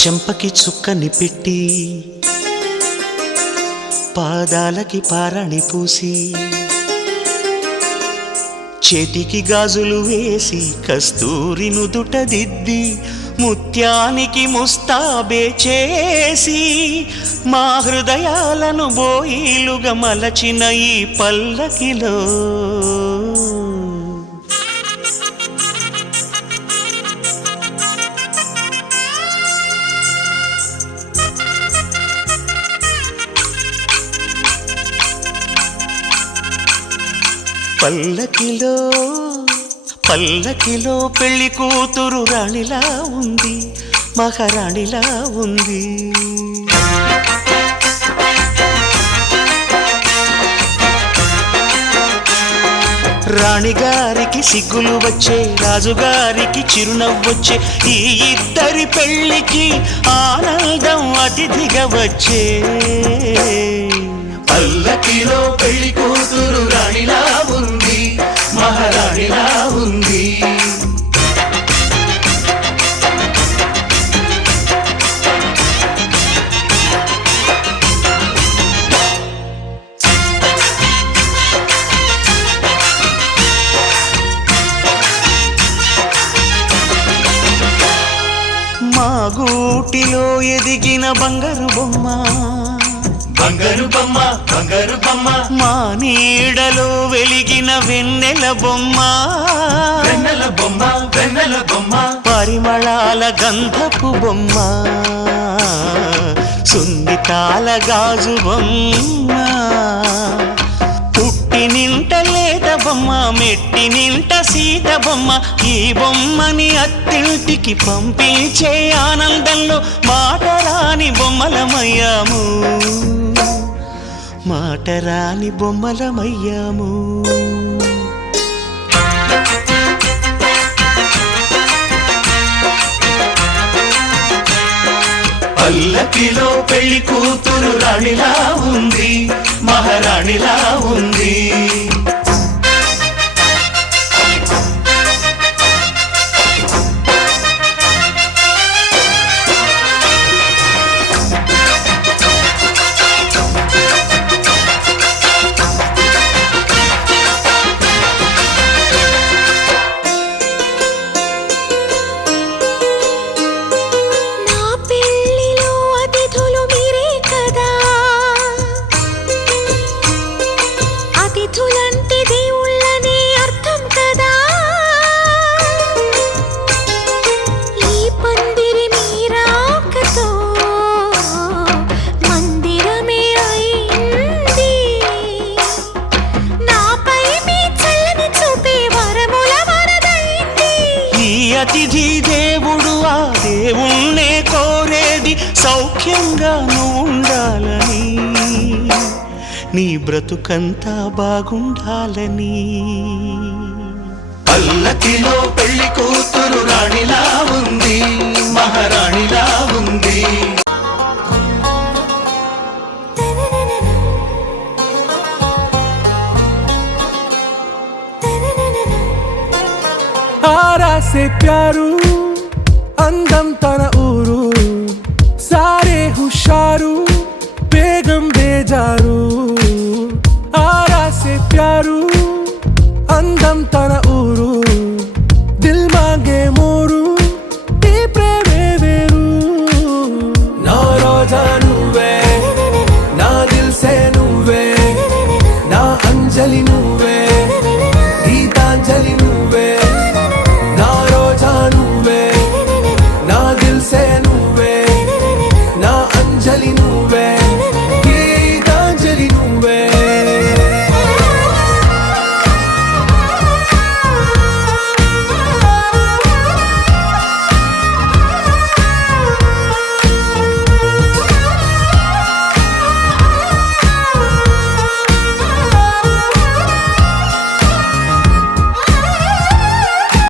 చెంపకి చుక్కని పెట్టి పాదాలకి పారాణి పూసి చేతికి గాజులు వేసి కస్తూరి నుదుట దిద్ది ముత్యానికి ముస్తాబే చేసి మా హృదయాలను బోయిలుగా మలచిన ఈ పల్లకిలో పల్లకిలో పల్లకిలో పెళ్లి కూతురు రాణిలా ఉంది, మహారాణిలా ఉంది. రాణిగారికి సిగ్గులు వచ్చే, రాజుగారికి చిరునవ్వొచ్చే, ఈ ఇద్దరి పెళ్లికి ఆనందం అతిథిగా వచ్చే. పల్లకిలో పెళ్లి కూతురు రాణిలా ఉంది, మహారాణిలా ఉంది. మా గూటిలో ఎదిగిన బంగారు బొమ్మ, బంగారు బొమ్మ, బంగారు బొమ్మ. మా నీడలో వెలిగిన వెన్నెల బొమ్మ, వెన్నెల బొమ్మ, వెన్నెల బొమ్మ. పరిమళాల గంధపు బొమ్మ, సున్నితాల గాజు బొమ్మ. పుట్టి నింట లేత బొమ్మ, మెట్టి నింట సీత బొమ్మ. ఈ బొమ్మని అత్తింటికి పంపించే ఆనందంలో మాటరాని బొమ్మలమయ్యాము, మాటరాని బొమ్మలమయ్యాము. పల్లకిలో పెళ్లి కూతురు రాణిలా ఉంది, మహారాణిలా ఉంది. అతిథి దేవుడు ఆ దేవుణ్ణే కోరేది సౌఖ్యంగా నువ్వు ఉండాలని, నీ బ్రతుకంతా బాగుండాలని. పల్లకిలో పెళ్లి కూతురు రాణిలా ఉంది, మహారాణిలా ఉంది. ఆరా సే ప్యారు అందం తన